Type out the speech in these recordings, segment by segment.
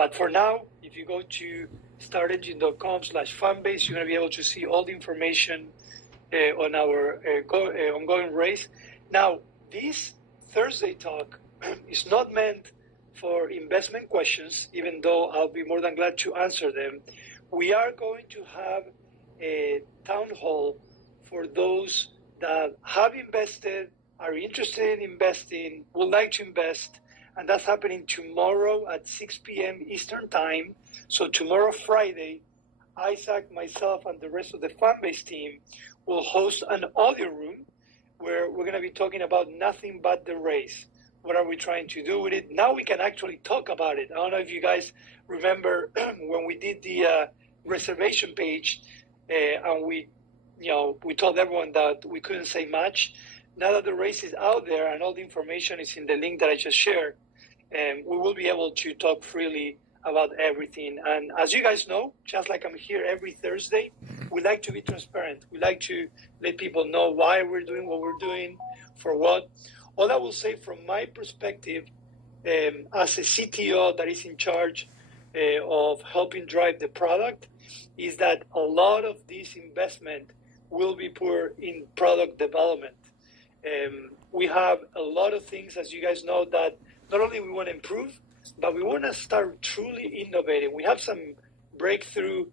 But for now, if you go to startengine.com/fanbase, you're going to be able to see all the information on our ongoing race. Now, this Thursday talk is not meant for investment questions, even though I'll be more than glad to answer them. We are going to have a town hall for those that have invested, are interested in investing, would like to invest, and that's happening tomorrow at 6 p.m. Eastern Time. So tomorrow, Friday, Isaac, myself, and the rest of the Fanbase team will host an audio room where we're going to be talking about nothing but the race. What are we trying to do with it? Now we can actually talk about it. I don't know if you guys remember when we did the reservation page and we told everyone that we couldn't say much. Now that the race is out there and all the information is in the link that I just shared, we will be able to talk freely about everything. And as you guys know, just like I'm here every Thursday, we like to be transparent. We like to let people know why we're doing what we're doing, for what. All I will say from my perspective, as a CTO that is in charge of helping drive the product, is that a lot of this investment will be put in product development. We have a lot of things, as you guys know, that not only we want to improve, but we want to start truly innovating. We have some breakthrough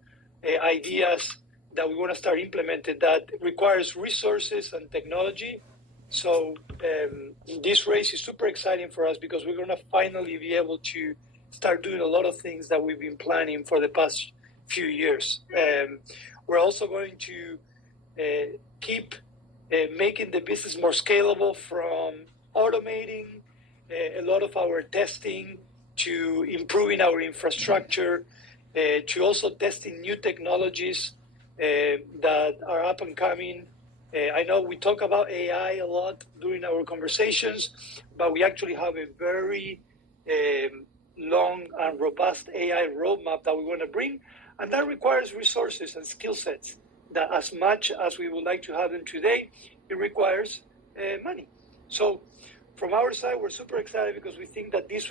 ideas that we want to start implementing that requires resources and technology. So this race is super exciting for us because we're going to finally be able to start doing a lot of things that we've been planning for the past few years. We're also going to keep making the business more scalable, from automating a lot of our testing to improving our infrastructure, to also testing new technologies that are up and coming. I know we talk about AI a lot during our conversations, but we actually have a very long and robust AI roadmap that we want to bring, and that requires resources and skill sets that, as much as we would like to have them today, it requires money. So from our side, we're super excited because we think that this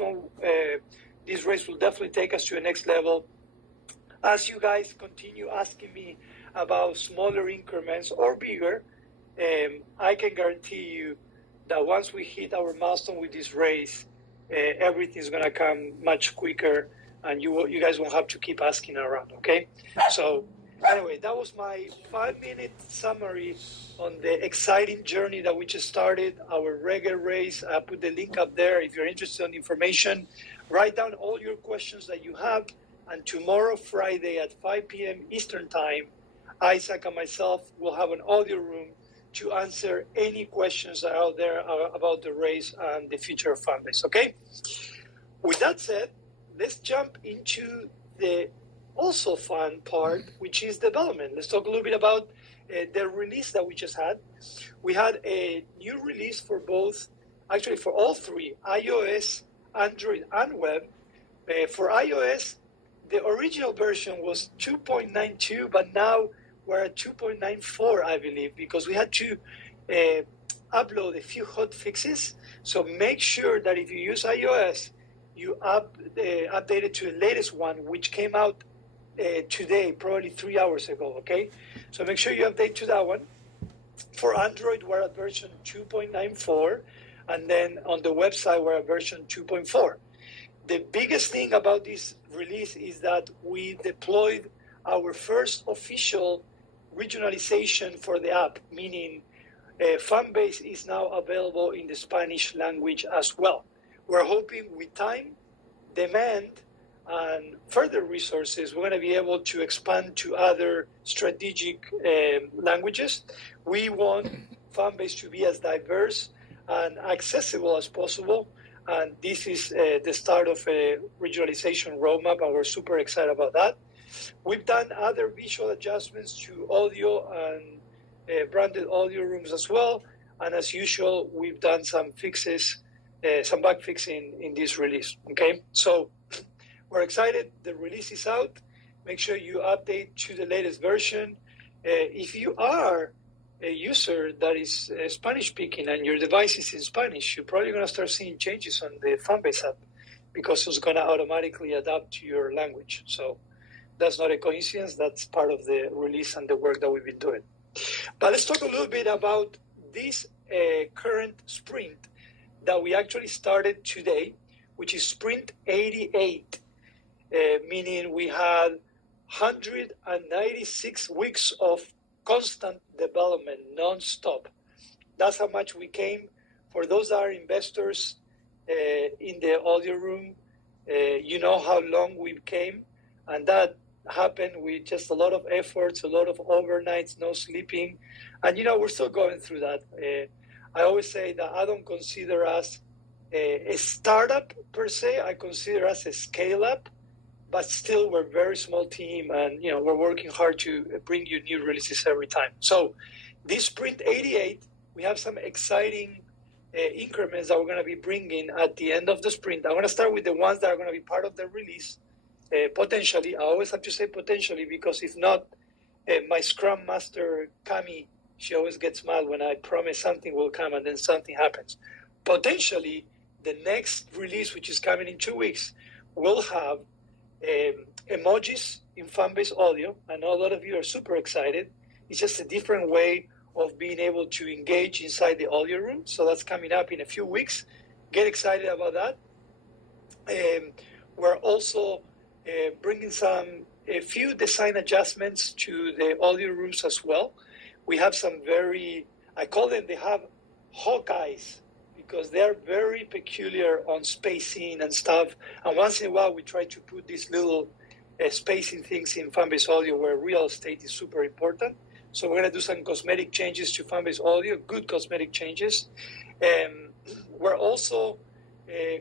race will definitely take us to the next level. As you guys continue asking me about smaller increments or bigger, I can guarantee you that once we hit our milestone with this race, everything's going to come much quicker, and you guys won't have to keep asking around, okay? So anyway, that was my 5-minute summary on the exciting journey that we just started, our reggae race. I put the link up there if you're interested in information. Write down all your questions that you have, and tomorrow, Friday at 5 p.m. Eastern Time, Isaac and myself will have an audio room to answer any questions that are out there about the race and the future of Fanbase, okay? With that said, let's jump into the also fun part, which is development. Let's talk a little bit about the release that we just had. We had a new release for for all three, iOS, Android, and web. For iOS, the original version was 2.92, but now we're at 2.94, I believe, because we had to upload a few hot fixes. So make sure that if you use iOS, you update it to the latest one, which came out today, probably 3 hours ago, okay? So make sure you update to that one. For Android, we're at version 2.94, and then on the website, we're at version 2.4. The biggest thing about this release is that we deployed our first official regionalization for the app, meaning Fanbase is now available in the Spanish language as well. We're hoping with time, demand, and further resources, we're going to be able to expand to other strategic languages. We want Fanbase to be as diverse and accessible as possible. And this is the start of a regionalization roadmap, and we're super excited about that. We've done other visual adjustments to audio and branded audio rooms as well. And as usual, we've done some fixes, some bug fixing in this release. Okay, so we're excited. The release is out. Make sure you update to the latest version. If you are a user that is Spanish speaking and your device is in Spanish, you're probably going to start seeing changes on the Fanbase app, because it's going to automatically adapt to your language. So that's not a coincidence. That's part of the release and the work that we've been doing. But let's talk a little bit about this current sprint that we actually started today, which is sprint 88, meaning we had 196 weeks of constant development, non-stop. That's how much we came. For those that are investors in the audio room, you know how long we came, and that happened with just a lot of efforts, a lot of overnights, no sleeping, and we're still going through that. I always say that I don't consider us a startup per se. I consider us a scale-up, but still we're a very small team, and we're working hard to bring you new releases every time. So this sprint 88, we have some exciting increments that we're going to be bringing at the end of the sprint. I'm going to start with the ones that are going to be part of the release, potentially. I always have to say potentially, because if not, my Scrum Master, Cami, she always gets mad when I promise something will come and then something happens. Potentially, the next release, which is coming in 2 weeks, will have emojis in Fanbase audio. I know a lot of you are super excited. It's just a different way of being able to engage inside the audio room. So that's coming up in a few weeks. Get excited about that. We're also bringing a few design adjustments to the audio rooms as well. We have some I call them, they have Hawkeyes, because they're very peculiar on spacing and stuff. And once in a while, we try to put these little spacing things in Fanbase audio where real estate is super important. So we're going to do some cosmetic changes to Fanbase audio, good cosmetic changes. We're also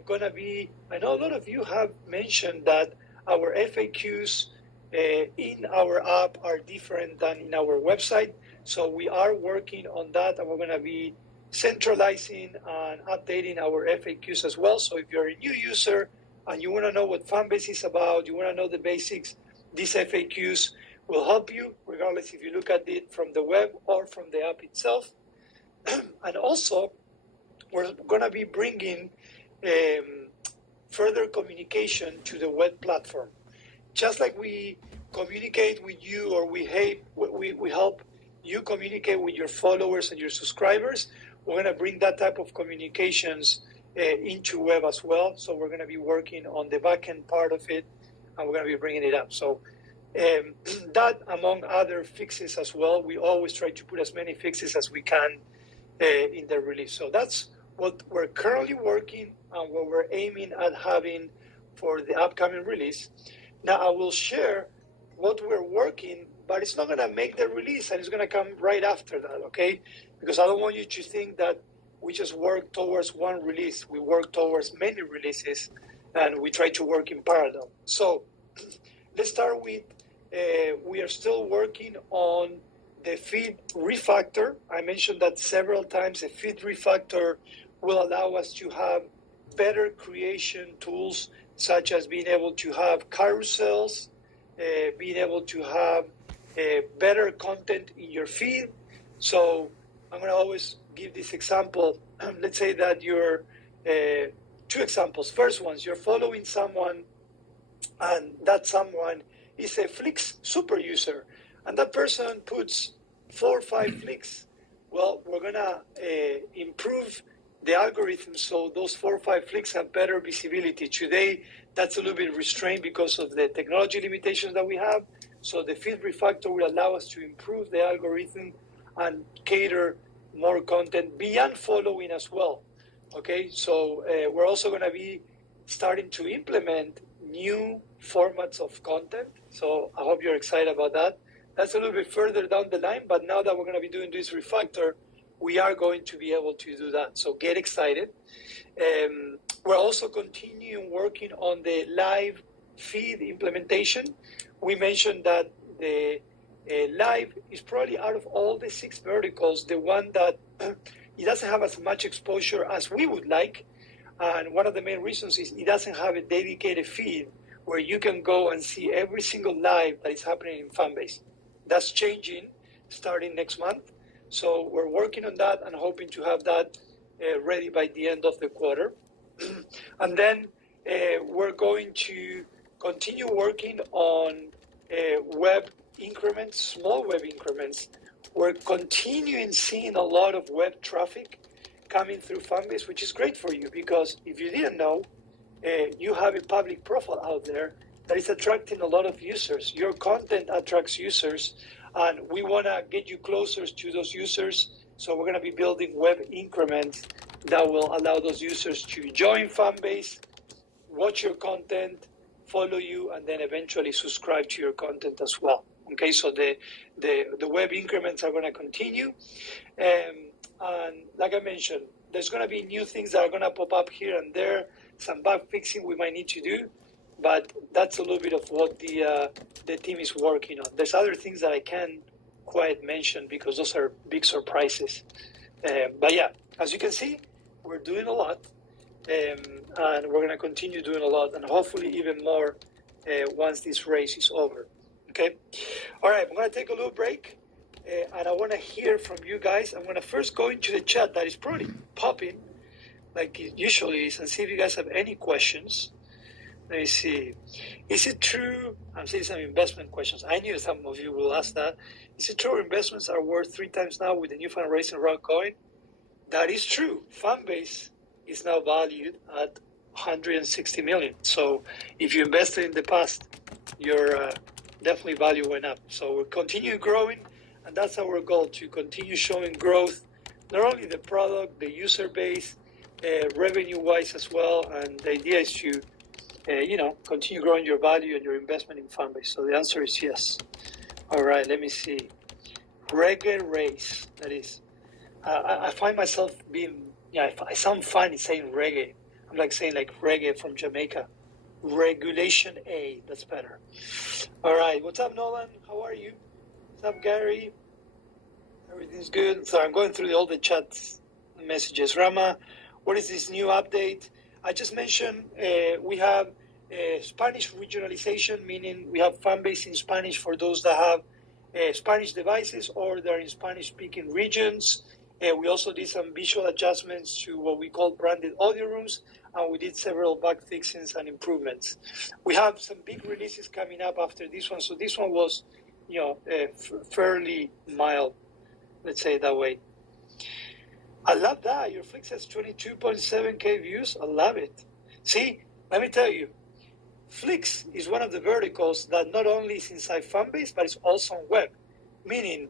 going to be, I know a lot of you have mentioned that our FAQs in our app are different than in our website. So we are working on that, and we're going to be centralizing and updating our FAQs as well. So if you're a new user and you want to know what Fanbase is about, you want to know the basics, these FAQs will help you, regardless if you look at it from the web or from the app itself. And also, we're going to be bringing further communication to the web platform. Just like we communicate with you, or we help you communicate with your followers and your subscribers, we're going to bring that type of communications into web as well. So we're going to be working on the backend part of it, and we're going to be bringing it up. So that, among other fixes as well, we always try to put as many fixes as we can in the release. So that's what we're currently working and what we're aiming at having for the upcoming release. Now, I will share what we're working, but it's not going to make the release, and it's going to come right after that, okay? Because I don't want you to think that we just work towards one release. We work towards many releases, and we try to work in parallel. So let's start with, we are still working on the feed refactor. I mentioned that several times. A feed refactor will allow us to have better creation tools, such as being able to have carousels, being able to have better content in your feed. So I'm going to always give this example. Let's say that you're, two examples. First one, you're following someone, and that someone is a Flix super user, and that person puts 4 or 5 Flix. Well, we're going to improve the algorithm so those 4 or 5 Flix have better visibility. Today, that's a little bit restrained because of the technology limitations that we have. So the feed refactor will allow us to improve the algorithm and cater more content beyond following as well. Okay, so we're also going to be starting to implement new formats of content. So I hope you're excited about that. That's a little bit further down the line, but now that we're going to be doing this refactor, we are going to be able to do that. So get excited. We're also continuing working on the live feed implementation. We mentioned that the live is probably, out of all the 6 verticals, the one that it doesn't have as much exposure as we would like. And one of the main reasons is it doesn't have a dedicated feed where you can go and see every single live that is happening in Fanbase. That's changing starting next month. So we're working on that and hoping to have that ready by the end of the quarter. And then we're going to continue working on web increments, small web increments. We're continuing seeing a lot of web traffic coming through Fanbase, which is great for you because if you didn't know, you have a public profile out there that is attracting a lot of users. Your content attracts users, and we want to get you closer to those users. So we're going to be building web increments that will allow those users to join Fanbase, watch your content, follow you, and then eventually subscribe to your content as well. Okay, so the web increments are going to continue. And like I mentioned, there's going to be new things that are going to pop up here and there, some bug fixing we might need to do, but that's a little bit of what the team is working on. There's other things that I can't quite mention because those are big surprises. But yeah, as you can see, we're doing a lot, and we're going to continue doing a lot, and hopefully even more once this race is over. Okay? All right, I'm going to take a little break, and I want to hear from you guys. I'm going to first go into the chat that is probably popping like it usually is, and see if you guys have any questions. Let me see. Is it true? I'm seeing some investment questions. I knew some of you will ask that. Is it true investments are worth 3 times now with the new fundraising round going? That is true. Fanbase is now valued at 160 million. So if you invested in the past, your definitely value went up. So we'll continue growing, and that's our goal, to continue showing growth, not only the product, the user base, revenue-wise as well. And the idea is to continue growing your value and your investment in Fanbase. So the answer is yes. All right, let me see. Reggae race, that is. I find myself being, I sound funny saying reggae. I'm like saying like reggae from Jamaica. Regulation A, that's better. All right, what's up, Nolan? How are you? What's up, Gary? Everything's good. So I'm going through all the chat messages. Rama, what is this new update? I just mentioned we have Spanish regionalization, meaning we have Fanbase in Spanish for those that have Spanish devices or they're in Spanish-speaking regions. We also did some visual adjustments to what we call branded audio rooms, and we did several bug fixings and improvements. We have some big releases coming up after this one, so this one was, fairly mild, let's say it that way. I love that. Your Flix has 22.7K views. I love it. See, let me tell you, Flix is one of the verticals that not only is inside Fanbase, but it's also on web, meaning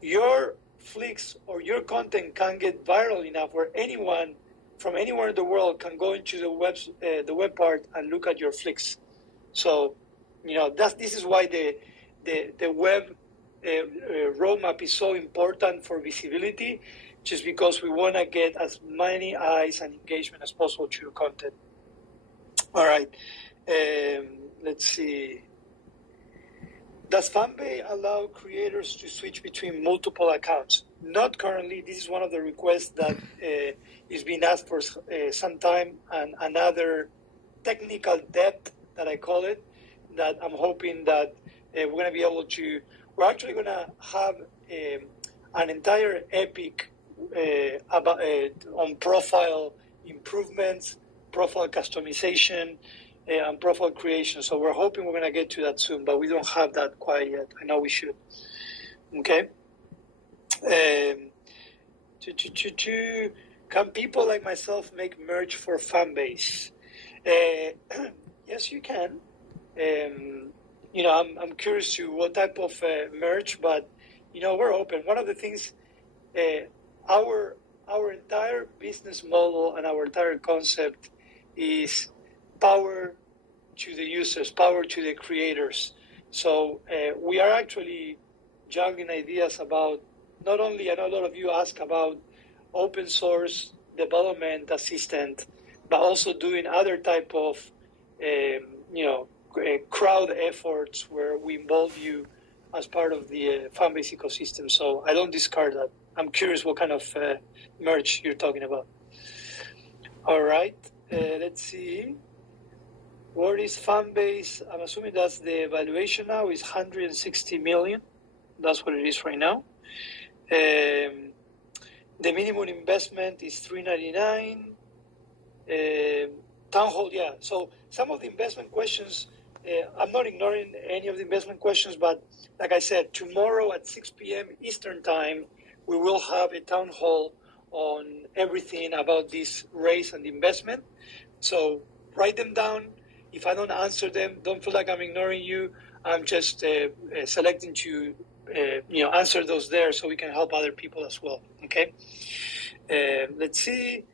your Flix or your content can get viral enough where anyone from anywhere in the world can go into the web part and look at your Flix. So, this is why the web roadmap is so important for visibility, just because we want to get as many eyes and engagement as possible to your content. All right, let's see. Does Fanbase allow creators to switch between multiple accounts? Not currently. This is one of the requests that is being asked for some time, and another technical depth that I call it, that I'm hoping that we're going to be able to. We're actually going to have an entire epic on profile improvements, profile customization, and profile creation. So we're hoping we're going to get to that soon, but we don't have that quite yet. I know we should. Okay. Can people like myself make merch for Fanbase? Yes, you can. I'm curious to what type of merch, but we're open. One of the things, our entire business model and our entire concept is power to the users, power to the creators. So we are actually juggling ideas about, not only, I know a lot of you ask about open source development assistant, but also doing other type of, crowd efforts where we involve you as part of the Fanbase ecosystem. So I don't discard that. I'm curious what kind of merch you're talking about. All right, let's see. What is Fanbase? I'm assuming that's the valuation now is 160 million. That's what it is right now. The minimum investment is $399. Town hall, yeah. So some of the investment questions, I'm not ignoring any of the investment questions, but like I said, tomorrow at 6 p.m. Eastern time, we will have a town hall on everything about this race and investment. So write them down. If I don't answer them, don't feel like I'm ignoring you. I'm just selecting to answer those there so we can help other people as well. Okay. Let's see.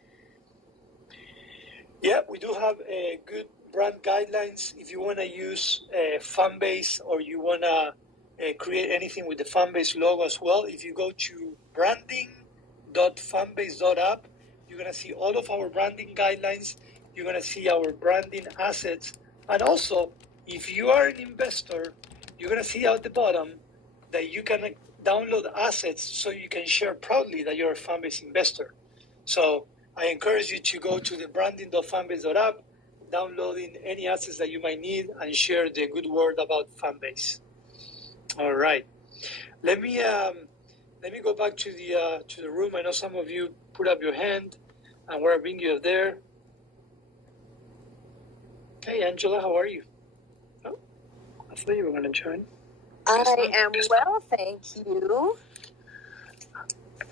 Yeah, we do have good brand guidelines. If you want to use Fanbase or you want to create anything with the Fanbase logo as well, if you go to branding.fanbase.app, you're going to see all of our branding guidelines. You're going to see our branding assets. And also, if you are an investor, you're going to see at the bottom that you can download assets so you can share proudly that you're a Fanbase investor. So I encourage you to go to the branding.fanbase.app, downloading any assets that you might need, and share the good word about Fanbase. All right. Let me go back to the room. I know some of you put up your hand, and we're bringing you there. Hey, Angela, how are you? Oh, I thought you were going to join. I am well, thank you.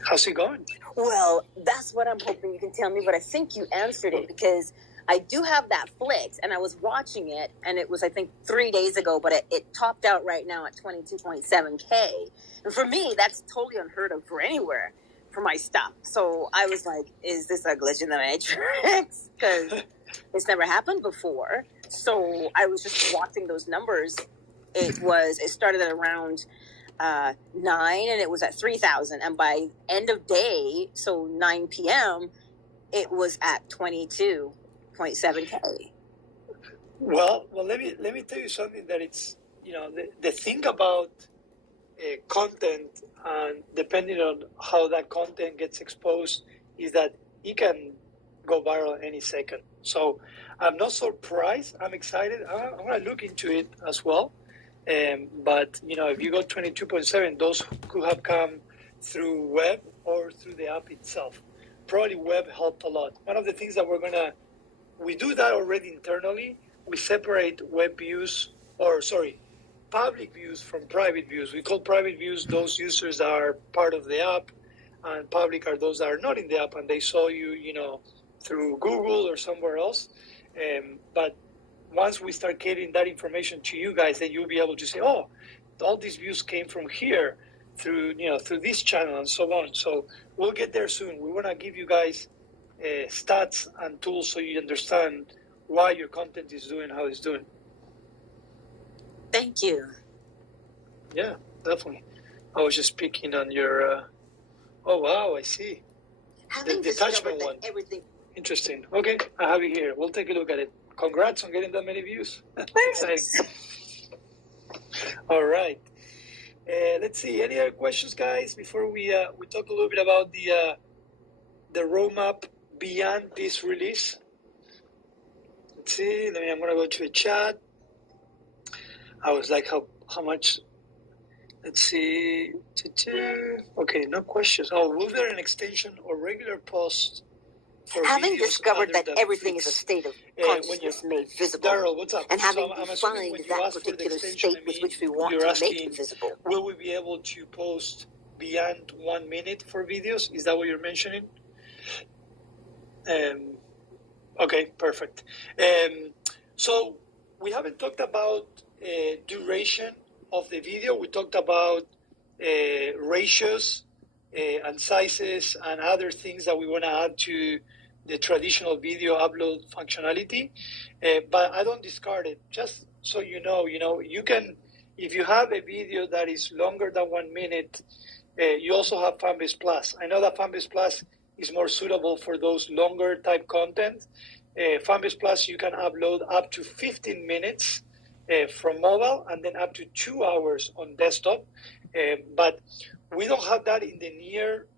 How's it going? Well, that's what I'm hoping you can tell me, but I think you answered it because I do have that Flix, and I was watching it, and it was, I think, 3 days ago, but it topped out right now at 22.7K. And for me, that's totally unheard of for anywhere for my stuff. So I was like, is this a glitch in the matrix? Because it's never happened before. So I was just watching those numbers. It started at around 9 and it was at 3,000, and by end of day, so 9 p.m., it was at 22.7K. Well, let me tell you something that it's the thing about content, and depending on how that content gets exposed, is that it can go viral any second. So I'm not surprised. I'm excited. I'm going to look into it as well. But if you go 22.7, those could have come through web or through the app itself. Probably web helped a lot. One of the things that we do that already internally. We separate public views from private views. We call private views those users that are part of the app, and public are those that are not in the app and they saw you, through Google or somewhere else. But once we start getting that information to you guys, then you'll be able to say, oh, all these views came from here through this channel and so on. So we'll get there soon. We want to give you guys stats and tools so you understand why your content is doing how it's doing. Thank you. Yeah, definitely. I was just picking on your, oh, wow, I see. Having the attachment one. Everything. Interesting. Okay, I have it here. We'll take a look at it. Congrats on getting that many views. Thanks. All right. Let's see. Any other questions, guys? Before we talk a little bit about the roadmap beyond this release. Let's see. I'm going to go to the chat. I was like, how much? Let's see. Okay, no questions. Oh, will there an extension or regular post? Having discovered that everything is a state of consciousness made visible, Darryl, what's up? and having defined that particular state with which we want to make it visible. Will we be able to post beyond 1 minute for videos? Is that what you're mentioning? Okay, perfect. So we haven't talked about duration of the video. We talked about ratios and sizes and other things that we want to add to the traditional video upload functionality, but I don't discard it. Just so you know, you can, if you have a video that is longer than 1 minute, you also have Fanbase Plus. I know that Fanbase Plus is more suitable for those longer type content. Fanbase Plus, you can upload up to 15 minutes from mobile and then up to 2 hours on desktop. But we don't have that in the near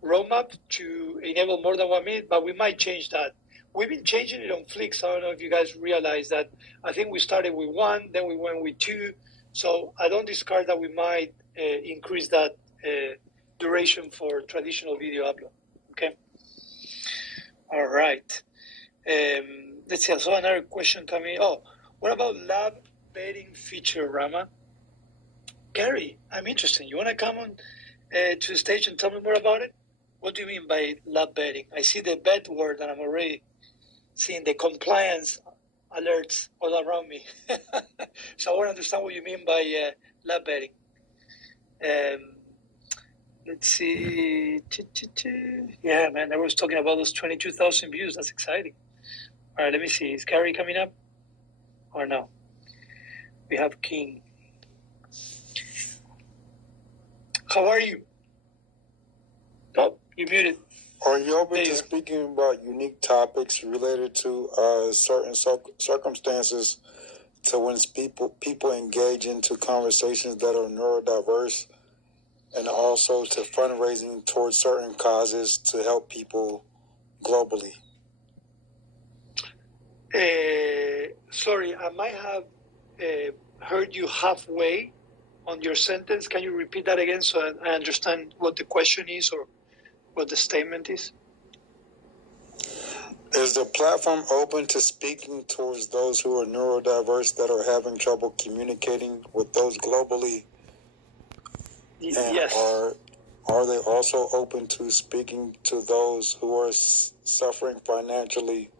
roadmap to enable more than 1 minute, but we might change that. We've been changing it on Flix. I don't know if you guys realize that. I think we started with 1, then we went with 2. So I don't discard that we might increase that duration for traditional video upload. Okay. All right. Let's see. I saw another question coming. Oh, what about lab betting feature, Rama? Gary, I'm interested. You want to come on to the stage and tell me more about it? What do you mean by lab betting? I see the bet word and I'm already seeing the compliance alerts all around me. So I want to understand what you mean by lab betting. Let's see. Yeah, man, I was talking about those 22,000 views. That's exciting. All right, let me see. Is Gary coming up or no? We have King. How are you? Oh, you're muted. Are you open to speaking about unique topics related to certain circumstances to when people engage into conversations that are neurodiverse, and also to fundraising towards certain causes to help people globally? Sorry, I might have heard you halfway on your sentence. Can you repeat that again so I understand what the question is or what the statement is? Is the platform open to speaking towards those who are neurodiverse that are having trouble communicating with those globally? And yes. Are they also open to speaking to those who are suffering financially,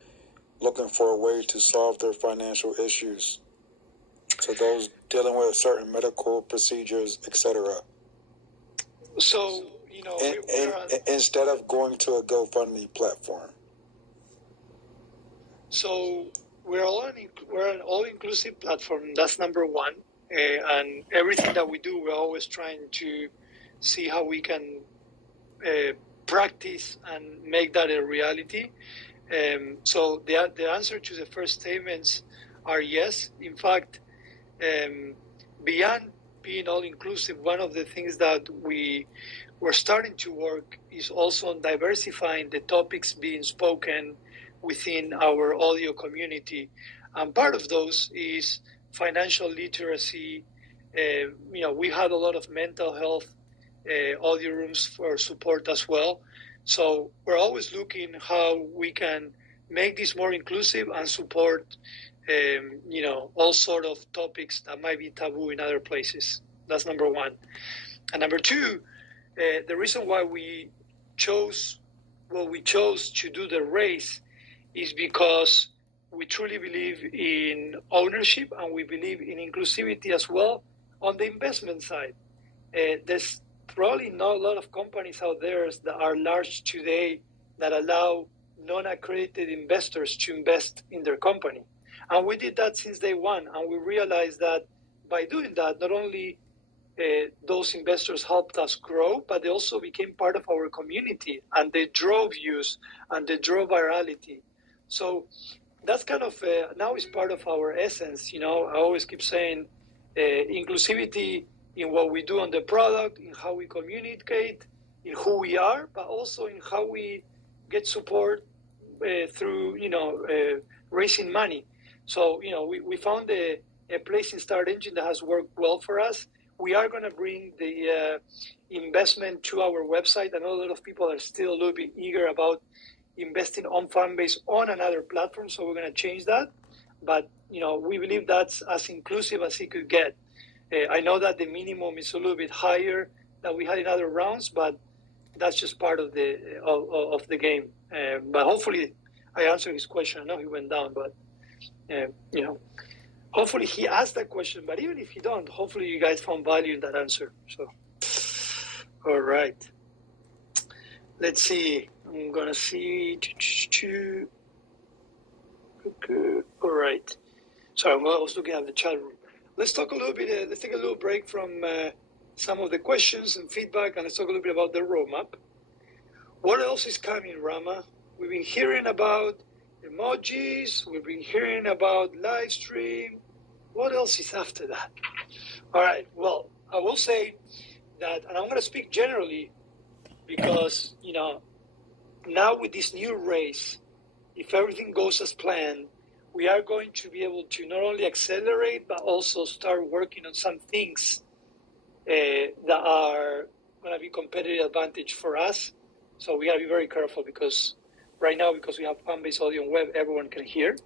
looking for a way to solve their financial issues? To those dealing with certain medical procedures, etc. So, instead of going to a GoFundMe platform. So we're an all-inclusive platform. That's number one. And everything that we do, we're always trying to see how we can practice and make that a reality. So the answer to the first statements are yes. In fact, beyond being all-inclusive, one of the things that we're starting to work is also on diversifying the topics being spoken within our audio community. And part of those is financial literacy. We had a lot of mental health audio rooms for support as well. So we're always looking how we can make this more inclusive and support all sort of topics that might be taboo in other places. That's number one. And number two, the reason why we chose to do the race is because we truly believe in ownership and we believe in inclusivity as well on the investment side. There's probably not a lot of companies out there that are large today that allow non-accredited investors to invest in their company. And we did that since day one. And we realized that by doing that, not only those investors helped us grow, but they also became part of our community and they drove use and they drove virality. So that's kind of now is part of our essence. I always keep saying inclusivity in what we do on the product, in how we communicate, in who we are, but also in how we get support through, raising money. So, we found a place in Start Engine that has worked well for us. We are going to bring the investment to our website. I know a lot of people are still a little bit eager about investing on Fanbase on another platform, so we're going to change that. But, we believe that's as inclusive as it could get. I know that the minimum is a little bit higher than we had in other rounds, but that's just part of the game. But hopefully I answered his question. I know he went down, but, hopefully he asked that question. But even if he don't, hopefully you guys found value in that answer. So, all right. Let's see. I'm going to see. All right. Sorry, I was looking at the chat room. Let's talk a little bit. Let's take a little break from some of the questions and feedback, and let's talk a little bit about the roadmap. What else is coming, Rama? We've been hearing about emojis. We've been hearing about live stream. What else is after that? All right. Well, I will say that, and I'm going to speak generally because, now with this new race, if everything goes as planned, we are going to be able to not only accelerate, but also start working on some things that are going to be competitive advantage for us. So we got to be very careful because right now because we have Fanbase audio and web, everyone can hear.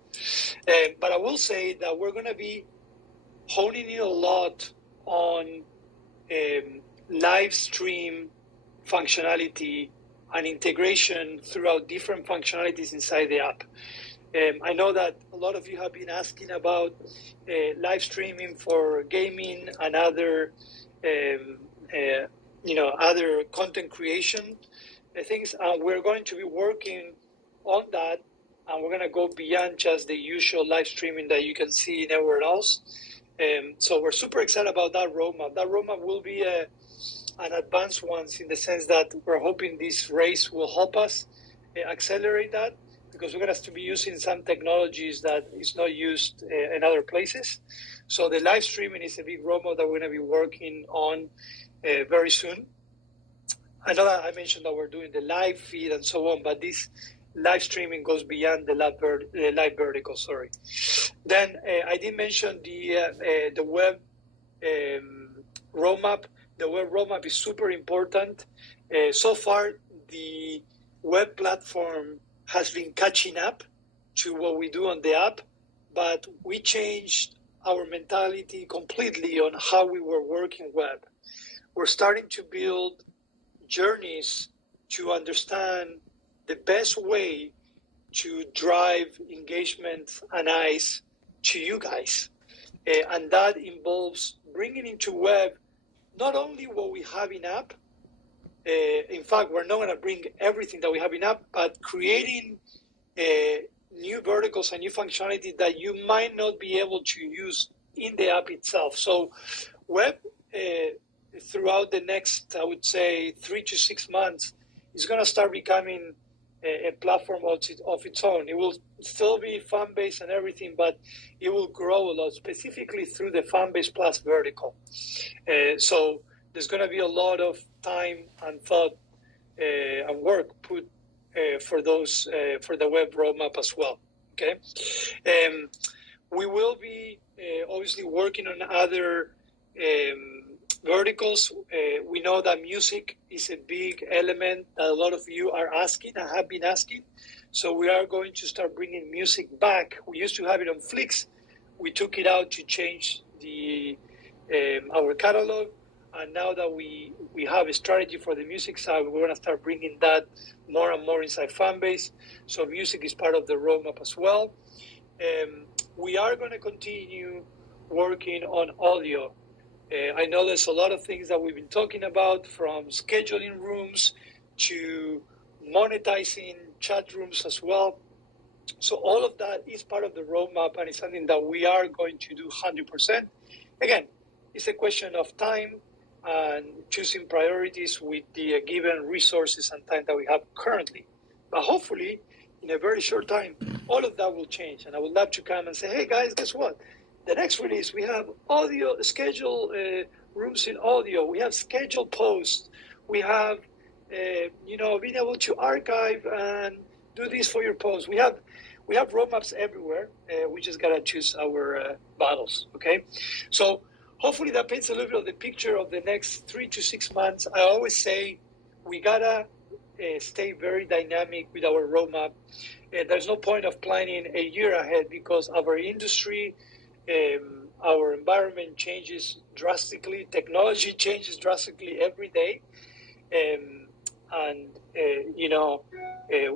But I will say that we're going to be honing in a lot on live stream functionality and integration throughout different functionalities inside the app. I know that a lot of you have been asking about live streaming for gaming and other, other content creation things. And we're going to be working on that, and we're going to go beyond just the usual live streaming that you can see anywhere else. So we're super excited about that roadmap. That roadmap will be an advanced one in the sense that we're hoping this race will help us accelerate that, because we're going to be using some technologies that is not used in other places. So the live streaming is a big roadmap that we're going to be working on very soon. I know that I mentioned that we're doing the live feed and so on, but this live streaming goes beyond the live vertical. Sorry. Then I did mention the web roadmap. The web roadmap is super important. So far, the web platform has been catching up to what we do on the app, but we changed our mentality completely on how we were working web. We're starting to build journeys to understand the best way to drive engagement and eyes to you guys. And that involves bringing into web not only what we have in app. In fact, we're not going to bring everything that we have in app, but creating new verticals and new functionality that you might not be able to use in the app itself. So web, throughout the next, I would say, 3 to 6 months, is going to start becoming a platform of its own. It will still be Fanbase and everything, but it will grow a lot, specifically through the Fanbase Plus vertical. So there's going to be a lot of time and thought and work put for those for the web roadmap as well. Okay, we will be obviously working on other verticals. We know that music is a big element that a lot of you are asking and have been asking. So we are going to start bringing music back. We used to have it on Flix. We took it out to change the our catalog. And now that we have a strategy for the music side, we're going to start bringing that more and more inside Fanbase. So music is part of the roadmap as well. We are going to continue working on audio. I know there's a lot of things that we've been talking about, from scheduling rooms to monetizing chat rooms as well. So all of that is part of the roadmap, and it's something that we are going to do 100%. Again, it's a question of time and choosing priorities with the given resources and time that we have currently. But hopefully, in a very short time, all of that will change. And I would love to come and say, hey guys, guess what? The next release, we have audio, schedule rooms in audio. We have scheduled posts. We have, being able to archive and do this for your posts. We have roadmaps everywhere. We just got to choose our battles, okay? So hopefully that paints a little bit of the picture of the next 3 to 6 months. I always say we got to stay very dynamic with our roadmap. There's no point of planning a year ahead, because our industry, our environment changes drastically. Technology changes drastically every day.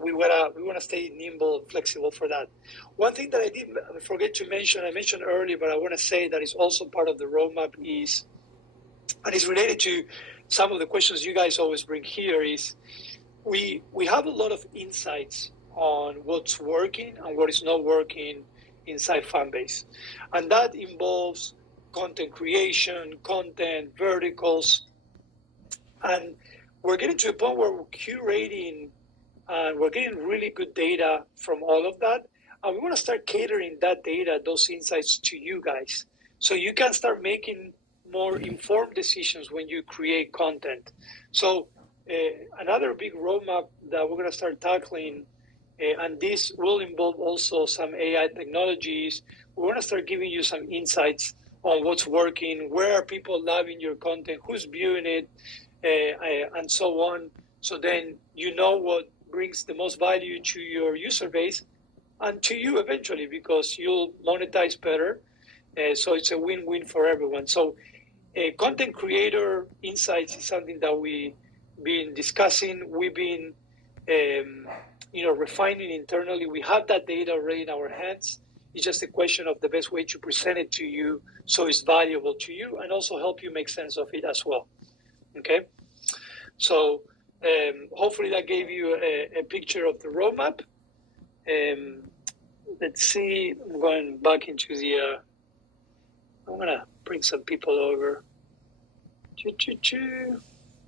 We wanna stay nimble and flexible for that. One thing that I did forget to mention, I mentioned earlier, but I want to say that is also part of the roadmap is, and it's related to some of the questions you guys always bring here, is we have a lot of insights on what's working and what is not working inside Fanbase. And that involves content creation, content, verticals. And we're getting to a point where we're curating and we're getting really good data from all of that. And we want to start catering that data, those insights, to you guys, so you can start making more informed decisions when you create content. So another big roadmap that we're going to start tackling, and this will involve also some AI technologies. We want to start giving you some insights on what's working, where are people loving your content, who's viewing it, and so on. So then you know what brings the most value to your user base and to you eventually, because you'll monetize better. So it's a win-win for everyone. So content creator insights is something that we've been discussing. We've been refining internally. We have that data already in our hands. It's just a question of the best way to present it to you so it's valuable to you and also help you make sense of it as well. Okay? So hopefully that gave you a picture of the roadmap. Let's see. I'm going back into the... I'm going to bring some people over.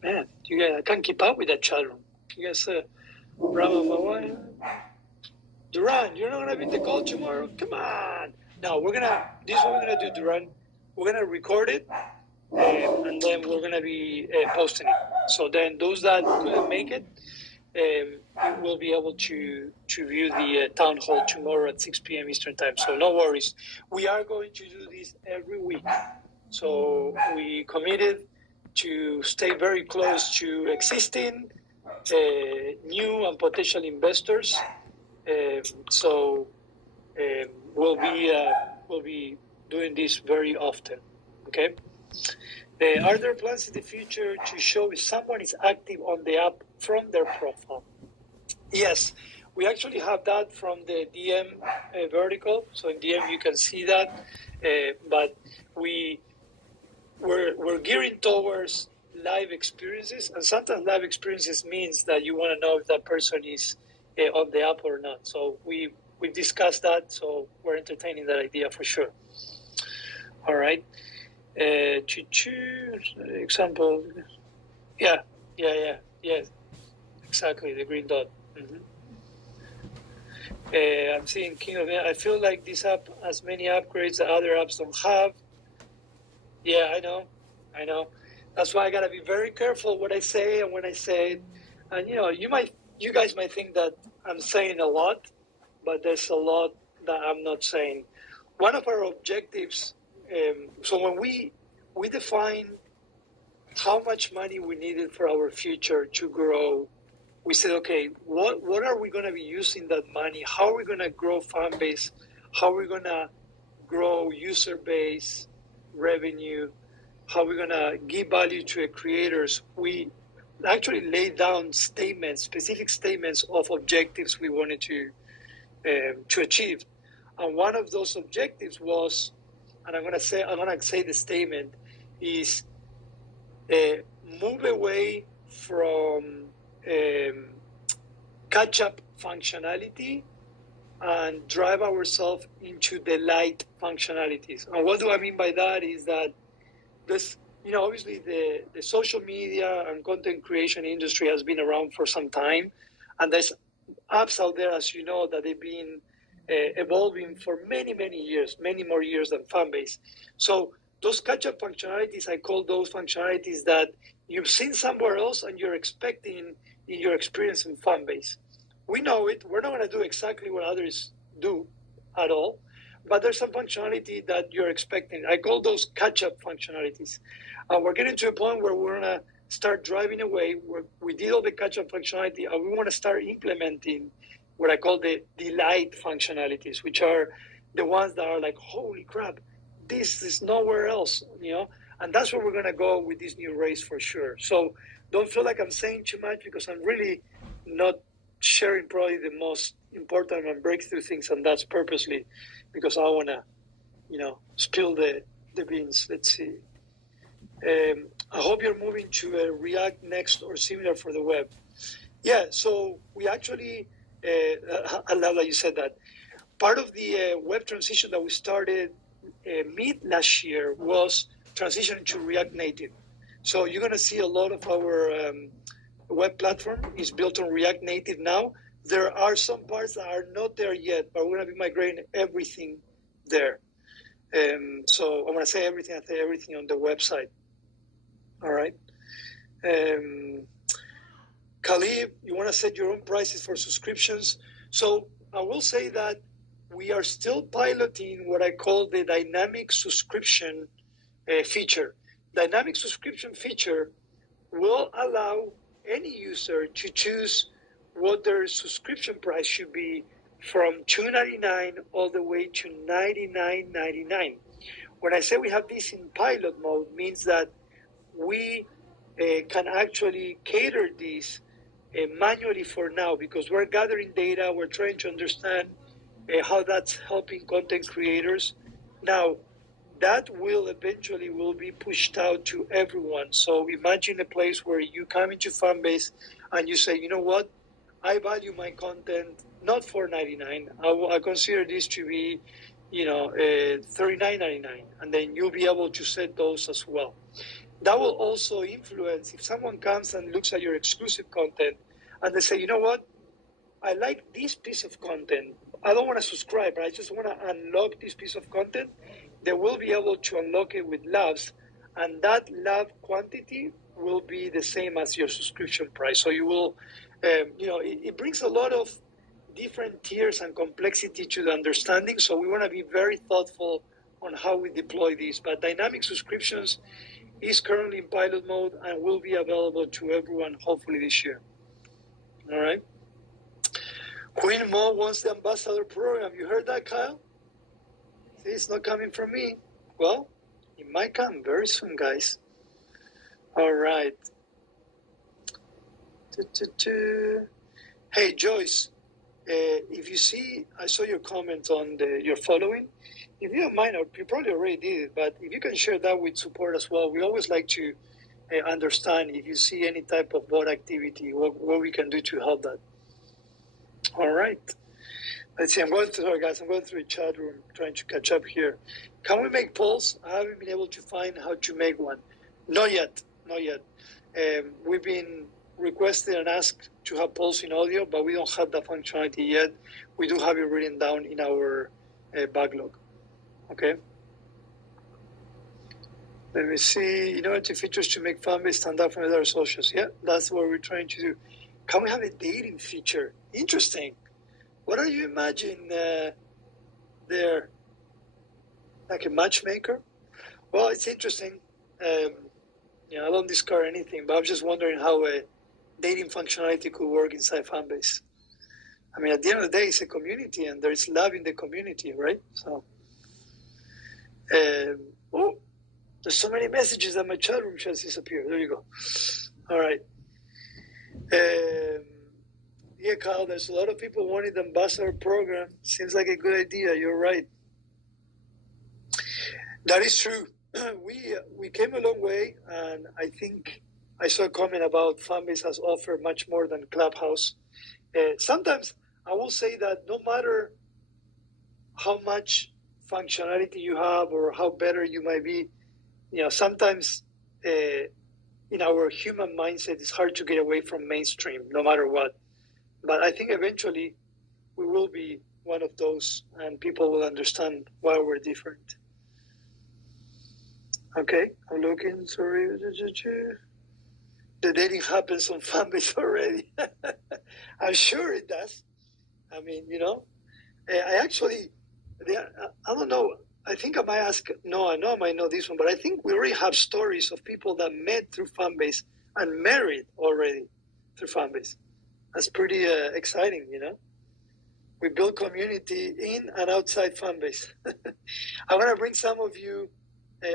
Man, you guys, I can't keep up with that chat room. You guys... Rama, my wife. Duran, you're not gonna be the call tomorrow? Come on. No, this is what we're gonna do, Duran. We're gonna record it, and then we're gonna be posting it. So then those that couldn't make it, will be able to view the town hall tomorrow at 6 p.m. Eastern time. So no worries. We are going to do this every week. So we committed to stay very close to existing new and potential investors. So we'll be doing this very often. Okay. Are there plans in the future to show if someone is active on the app from their profile? Yes, we actually have that from the DM vertical. So in DM you can see that, but we're gearing towards live experiences, and sometimes live experiences means that you want to know if that person is on the app or not. So we've discussed that, so we're entertaining that idea for sure. All right. Example. Yeah, exactly, the green dot. Mm-hmm. I'm seeing King of it. I feel like this app has many upgrades that other apps don't have. Yeah, I know. That's why I gotta be very careful what I say and when I say it. And you guys might think that I'm saying a lot, but there's a lot that I'm not saying. One of our objectives, so when we define how much money we needed for our future to grow, we said, okay, what are we gonna be using that money? How are we gonna grow Fanbase? How are we gonna grow user base, revenue? How we're going to give value to the creators? We actually laid down specific statements of objectives we wanted to achieve. And one of those objectives was, and I'm going to say the statement, is move away from catch-up functionality and drive ourselves into the light functionalities. And what do I mean by that is that this, obviously the social media and content creation industry has been around for some time, and there's apps out there, as you know, that they've been evolving for many, many years, many more years than Fanbase. So those catch-up functionalities, I call those functionalities that you've seen somewhere else and you're expecting in your experience in Fanbase. We know it. We're not going to do exactly what others do at all, but there's some functionality that you're expecting. I call those catch-up functionalities. We're getting to a point where we're going to start driving away. We did all the catch-up functionality, and we want to start implementing what I call the delight functionalities, which are the ones that are like, holy crap, this is nowhere else, and that's where we're going to go with this new race for sure. So don't feel like I'm saying too much, because I'm really not sharing probably the most important and breakthrough things, and that's purposely because I want to, spill the beans. Let's see. I hope you're moving to React Next or similar for the web. Yeah, so we actually, I love that you said that. Part of the web transition that we started mid last year was transitioning to React Native. So you're going to see a lot of our web platform is built on React Native now. There are some parts that are not there yet, but we're going to be migrating everything there. So I'm going to say everything on the website. All right. Khalib, you want to set your own prices for subscriptions? So I will say that we are still piloting what I call the dynamic subscription feature. Dynamic subscription feature will allow any user to choose what their subscription price should be from $2.99 all the way to $99.99. When I say we have this in pilot mode, means that we can actually cater this manually for now, because we're gathering data, we're trying to understand how that's helping content creators. Now, that will eventually be pushed out to everyone. So imagine a place where you come into Fanbase and you say, you know what, I value my content not for $99. I consider this to be, $39.99, and then you'll be able to set those as well. That will also influence if someone comes and looks at your exclusive content and they say, you know what, I like this piece of content. I don't want to subscribe, but I just want to unlock this piece of content. They will be able to unlock it with labs, and that lab quantity will be the same as your subscription price. So you will, it brings a lot of different tiers and complexity to the understanding. So we want to be very thoughtful on how we deploy these. But dynamic subscriptions is currently in pilot mode and will be available to everyone hopefully this year. All right. Queen Mo wants the ambassador program. You heard that, Kyle? See, it's not coming from me. Well, it might come very soon, guys. All right. Hey, Joyce, if you see, I saw your comment on your following. If you don't mind, you probably already did it, but if you can share that with support as well, we always like to understand if you see any type of bot activity, what we can do to help that. All right. Let's see. I'm going through the chat room trying to catch up here. Can we make polls? I haven't been able to find how to make one. Not yet. We've been requested and asked to have polls in audio, but we don't have that functionality yet. We do have it written down in our backlog. Okay. Let me see. Innovative features to make Fanbase stand out from other socials. Yeah, that's what we're trying to do. Can we have a dating feature? Interesting. What are you imagining there? Like a matchmaker? Well, it's interesting. I don't discard anything, but I'm just wondering how a dating functionality could work inside Fanbase. I mean, at the end of the day, it's a community, and there's love in the community, right? So, there's so many messages that my chat room just disappeared. There you go. All right. Yeah, Kyle, there's a lot of people wanting the ambassador program. Seems like a good idea. You're right. That is true. We came a long way, and I think I saw a comment about Fanbase has offered much more than Clubhouse. Sometimes I will say that no matter how much functionality you have or how better you might be, sometimes in our human mindset, it's hard to get away from mainstream, no matter what. But I think eventually we will be one of those, and people will understand why we're different. Okay, I'm looking. Sorry. The dating happens on Fanbase already. I'm sure it does. I mean, I actually, I don't know. I think I might ask Noah. Noah might know this one, but I think we already have stories of people that met through Fanbase and married already through Fanbase. That's pretty exciting, We build community in and outside Fanbase. I want to bring some of you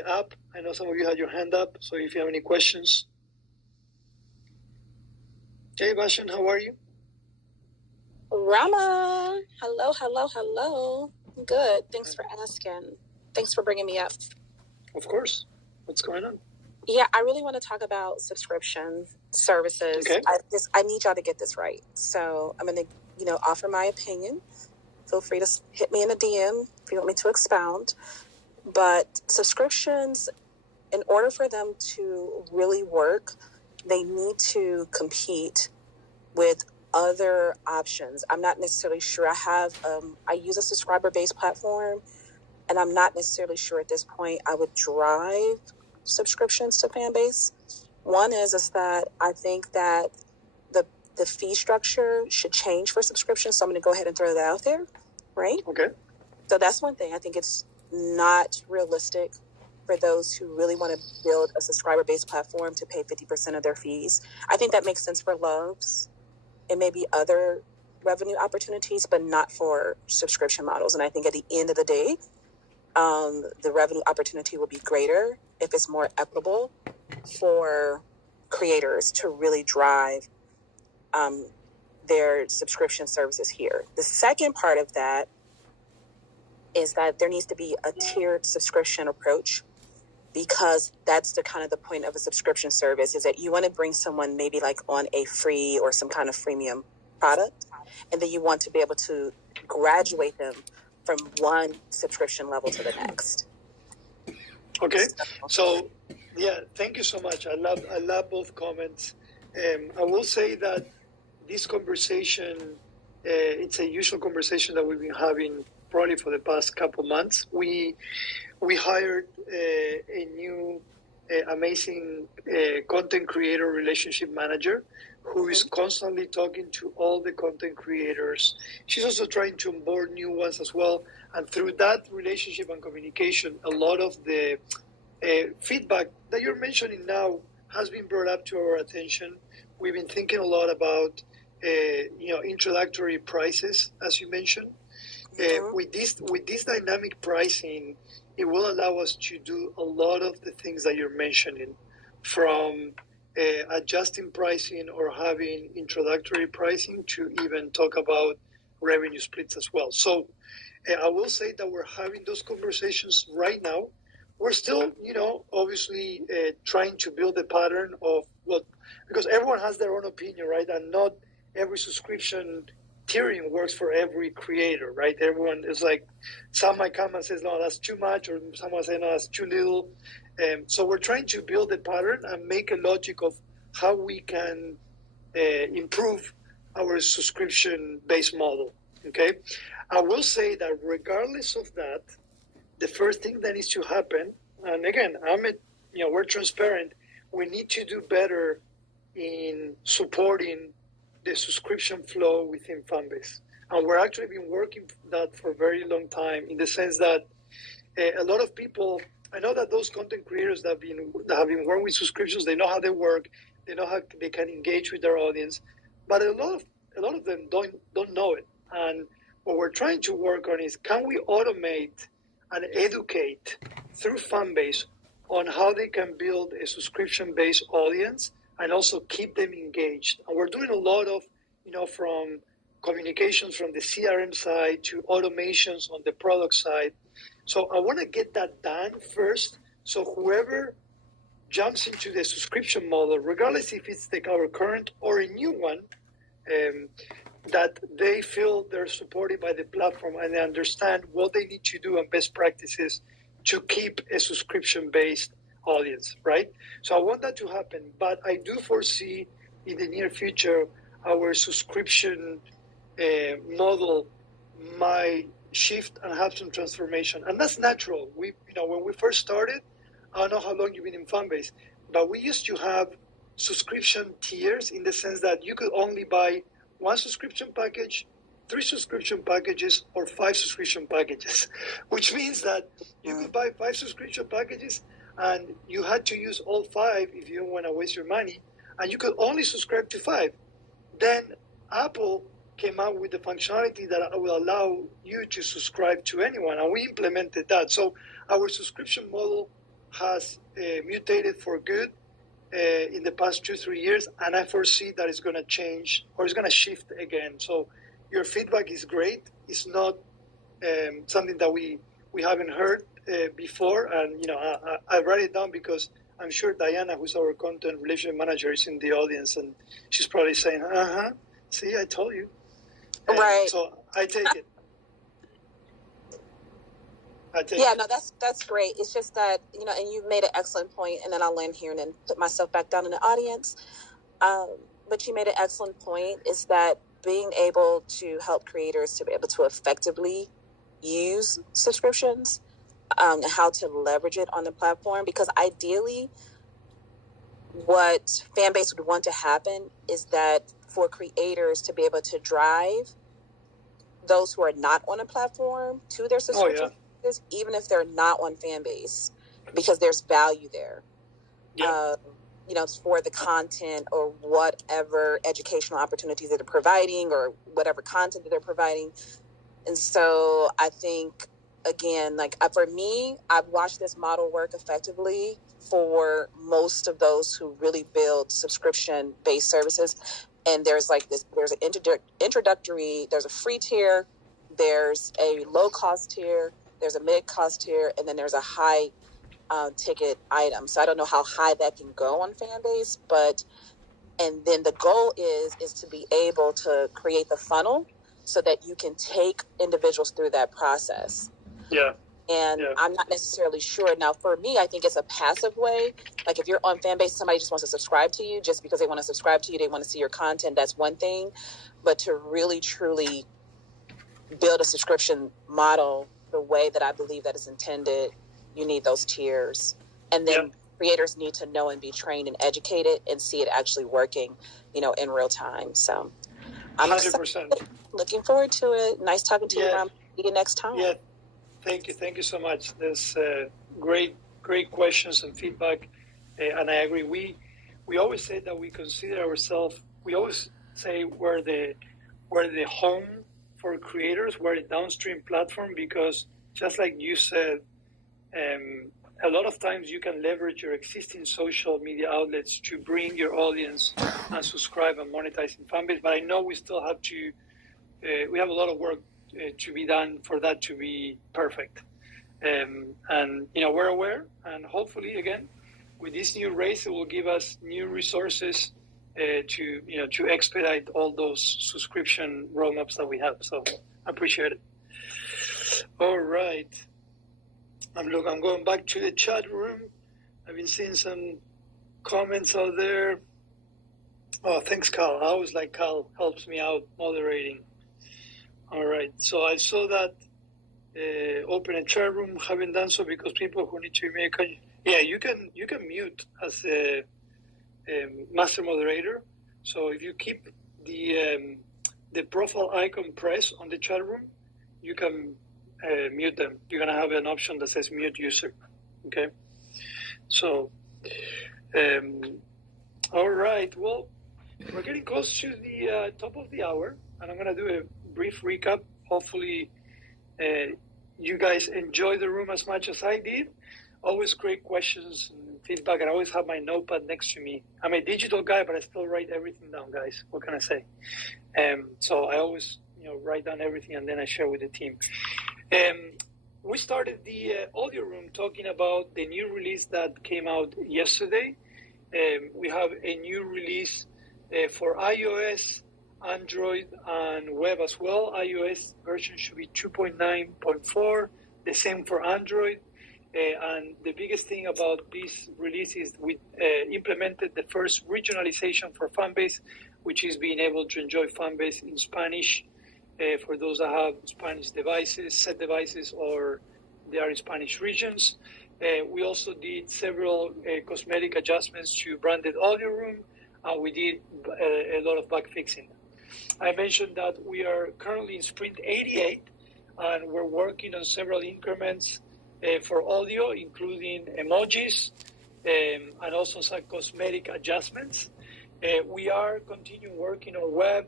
up. I know some of you had your hand up, so if you have any questions. Hey, Bashan, how are you? Rama, hello. Good. Thanks for asking. Thanks for bringing me up. Of course. What's going on? Yeah, I really want to talk about subscription services. Okay. I need y'all to get this right. So I'm going to, offer my opinion. Feel free to hit me in a DM if you want me to expound. But subscriptions, in order for them to really work, they need to compete with other options. I'm not necessarily sure. I use a subscriber-based platform, and I'm not necessarily sure at this point I would drive subscriptions to Fanbase. One is that I think that the fee structure should change for subscriptions. So I'm going to go ahead and throw that out there, right? Okay. So that's one thing. I think it's not realistic for those who really want to build a subscriber-based platform to pay 50% of their fees. I think that makes sense for loves it may be other revenue opportunities, but not for subscription models. And I think at the end of the day, the revenue opportunity will be greater if it's more equitable for creators to really drive their subscription services here. The second part of that is that there needs to be a tiered subscription approach, because that's the kind of the point of a subscription service, is that you want to bring someone maybe like on a free or some kind of freemium product, and then you want to be able to graduate them from one subscription level to the next. Okay, so yeah, thank you so much. I love both comments. I will say that this conversation, it's a usual conversation that we've been having probably for the past couple months. We hired a new amazing content creator relationship manager who is constantly talking to all the content creators. She's also trying to onboard new ones as well. And through that relationship and communication, a lot of the feedback that you're mentioning now has been brought up to our attention. We've been thinking a lot about introductory prices, as you mentioned. With this dynamic pricing, it will allow us to do a lot of the things that you're mentioning, from adjusting pricing or having introductory pricing to even talk about revenue splits as well. So I will say that we're having those conversations right now. We're still, obviously trying to build a pattern of what, because everyone has their own opinion, right? And not every subscription tiering works for every creator, right? Everyone is like, some might come and says, no, that's too much, or someone say, no, that's too little. So we're trying to build a pattern and make a logic of how we can improve our subscription-based model, okay? I will say that regardless of that, the first thing that needs to happen, and again, we're transparent, we need to do better in supporting the subscription flow within Fanbase. And we're actually been working that for a very long time, in the sense that a lot of people, I know that those content creators that have been working with subscriptions, they know how they work, they know how they can engage with their audience, but a lot of them don't know it. And what we're trying to work on is, can we automate and educate through Fanbase on how they can build a subscription-based audience and also keep them engaged. And we're doing a lot of, from communications from the CRM side to automations on the product side. So I want to get that done first. So whoever jumps into the subscription model, regardless if it's our current or a new one, that they feel they're supported by the platform and they understand what they need to do and best practices to keep a subscription-based audience, right? So I want that to happen, but I do foresee in the near future our subscription model might shift and have some transformation, and that's natural. When we first started, I don't know how long you've been in Fanbase, but we used to have subscription tiers, in the sense that you could only buy one subscription package, 3 subscription packages, or 5 subscription packages, which means that you could buy 5 subscription packages and you had to use all 5 if you don't want to waste your money, and you could only subscribe to 5. Then Apple came out with the functionality that will allow you to subscribe to anyone, and we implemented that. So our subscription model has mutated for good in the past 2-3 years, and I foresee that it's going to change, or it's going to shift again. So your feedback is great. It's not something that we haven't heard before, and I write it down because I'm sure Diana, who's our content relationship manager, is in the audience, and she's probably saying, see, I told you. Right. So I take it. No, that's great. It's just that, and you made an excellent point, and then I'll land here and then put myself back down in the audience. But you made an excellent point, is that being able to help creators to be able to effectively use subscriptions, and how to leverage it on the platform, because ideally what Fanbase would want to happen is that for creators to be able to drive those who are not on a platform to their subscription, even if they're not on Fanbase, because there's value there. for the content or whatever educational opportunities that they're providing or whatever content that they're providing. And so I think, again, for me, I've watched this model work effectively for most of those who really build subscription-based services. And there's there's an introductory, there's a free tier, there's a low-cost tier, there's a mid-cost tier, and then there's a high ticket item. So I don't know how high that can go on Fanbase, and then the goal is to be able to create the funnel so that you can take individuals through that process. Yeah. And I'm not necessarily sure. Now, for me, I think it's a passive way. Like if you're on Fanbase, somebody just wants to subscribe to you just because they want to subscribe to you, they want to see your content, that's one thing. But to really, truly build a subscription model the way that I believe that is intended, you need those tiers. And then creators need to know and be trained and educated and see it actually working, in real time. So I'm 100%. Looking forward to it. Nice talking to you, Rama. See you next time. Yeah. Thank you so much. There's great questions and feedback, and I agree. We always say that we consider ourselves. We always say we're the home for creators. We're a downstream platform because, just like you said, a lot of times you can leverage your existing social media outlets to bring your audience and subscribe and monetize in Fanbase. But I know we still have to. We have a lot of work to be done for that to be perfect. And we're aware, and hopefully, again, with this new race, it will give us new resources to expedite all those subscription roadmaps that we have. So I appreciate it. All right. I'm going back to the chat room. I've been seeing some comments out there. Oh, thanks, Cal. I always like Cal helps me out moderating. All right, so I saw that open a chat room. Haven't done so because people who need to make you can mute as a master moderator. So if you keep the profile icon pressed on the chat room, you can mute them. You're gonna have an option that says mute user. Okay, so all right. Well, we're getting close to the top of the hour, and I'm gonna do a brief recap. Hopefully you guys enjoy the room as much as I did. Always great questions and feedback, and I always have my notepad next to me. I'm a digital guy, but I still write everything down, guys. What can I say? So I always write down everything, and then I share with the team. We started the audio room talking about the new release that came out yesterday. We have a new release for iOS, Android, and web as well. iOS version should be 2.9.4, the same for Android. And the biggest thing about this release is we implemented the first regionalization for Fanbase, which is being able to enjoy Fanbase in Spanish for those that have Spanish devices, set devices, or they are in Spanish regions. We also did several cosmetic adjustments to branded audio room, and we did a lot of bug fixing. I mentioned that we are currently in sprint 88, and we're working on several increments for audio, including emojis and also some cosmetic adjustments. We are continuing working on web.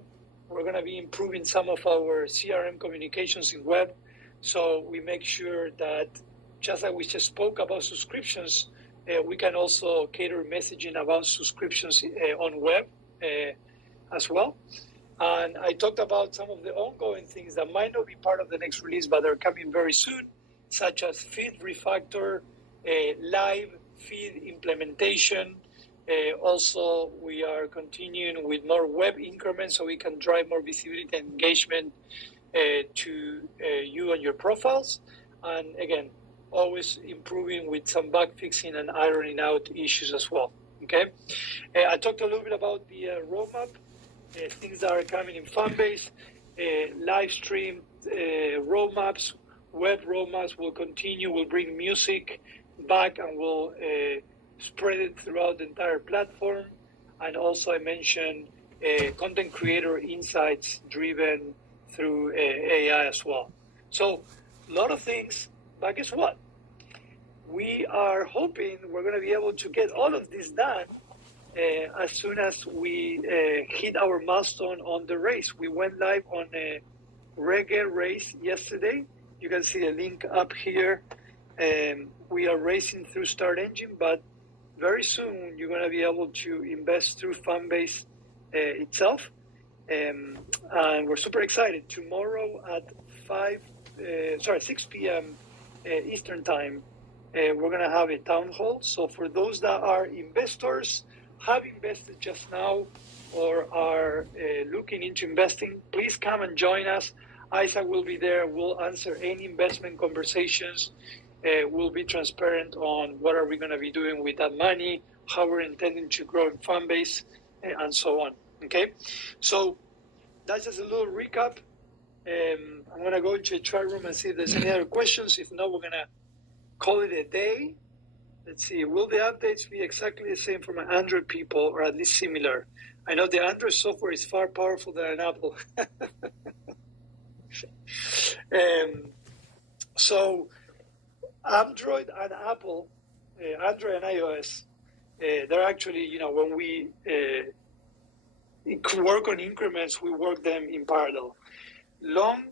We're going to be improving some of our CRM communications in web, so we make sure that just like we just spoke about subscriptions, we can also cater messaging about subscriptions on web as well. And I talked about some of the ongoing things that might not be part of the next release, but they're coming very soon, such as feed refactor, live feed implementation. Also, we are continuing with more web increments so we can drive more visibility and engagement to you and your profiles. And again, always improving with some bug fixing and ironing out issues as well. Okay, I talked a little bit about the roadmap, things that are coming in Fanbase, live stream roadmaps, web roadmaps will continue. We'll bring music back and we'll spread it throughout the entire platform. And also I mentioned content creator insights driven through AI as well. So a lot of things, but guess what? We are hoping we're going to be able to get all of this done as soon as we hit our milestone on the race. We went live on a reggae race yesterday. You can see the link up here. We are racing through Start Engine, but very soon you're going to be able to invest through Fanbase itself. And we're super excited. Tomorrow at 6 p.m. Eastern time, we're going to have a town hall. So for those that are investors, have invested just now, or are looking into investing, please come and join us. Isaac will be there. We'll answer any investment conversations. We'll be transparent on what are we going to be doing with that money, how we're intending to grow in Fanbase, and so on. Okay, so that's just a little recap. I'm going to go into a chat room and see if there's any other questions. If not, we're going to call it a day. Let's see. Will the updates be exactly the same for my Android people, or at least similar? I know the Android software is far powerful than an Apple. So Android and Apple, Android and iOS, they're actually, when we work on increments, we work them in parallel. Long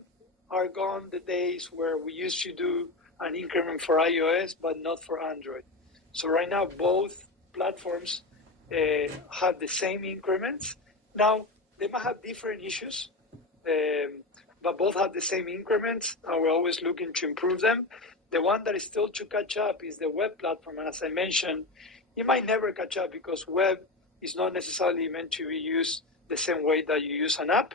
are gone the days where we used to do an increment for iOS, but not for Android. So right now, both platforms have the same increments. Now, they might have different issues, but both have the same increments, and we're always looking to improve them. The one that is still to catch up is the web platform. And as I mentioned, it might never catch up because web is not necessarily meant to be used the same way that you use an app.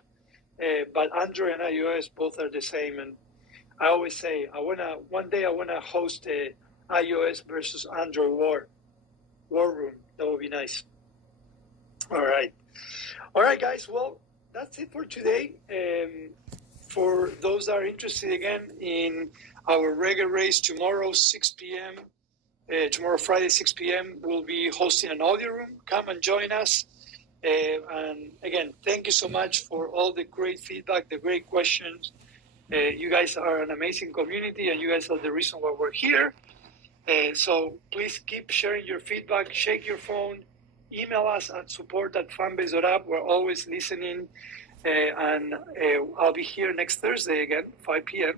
But Android and iOS both are the same. And I always say, one day I want to host a iOS versus Android war room. That would be nice. All right, guys. Well, that's it for today. For those that are interested again in our regular race tomorrow, 6 p.m. Tomorrow, Friday, 6 p.m., we'll be hosting an audio room. Come and join us. And again, thank you so much for all the great feedback, the great questions. You guys are an amazing community, and you guys are the reason why we're here. So please keep sharing your feedback. Shake your phone. Email us at support@fanbase.app. We're always listening. And I'll be here next Thursday again, 5 p.m.,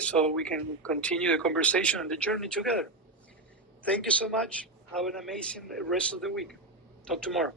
so we can continue the conversation and the journey together. Thank you so much. Have an amazing rest of the week. Talk tomorrow.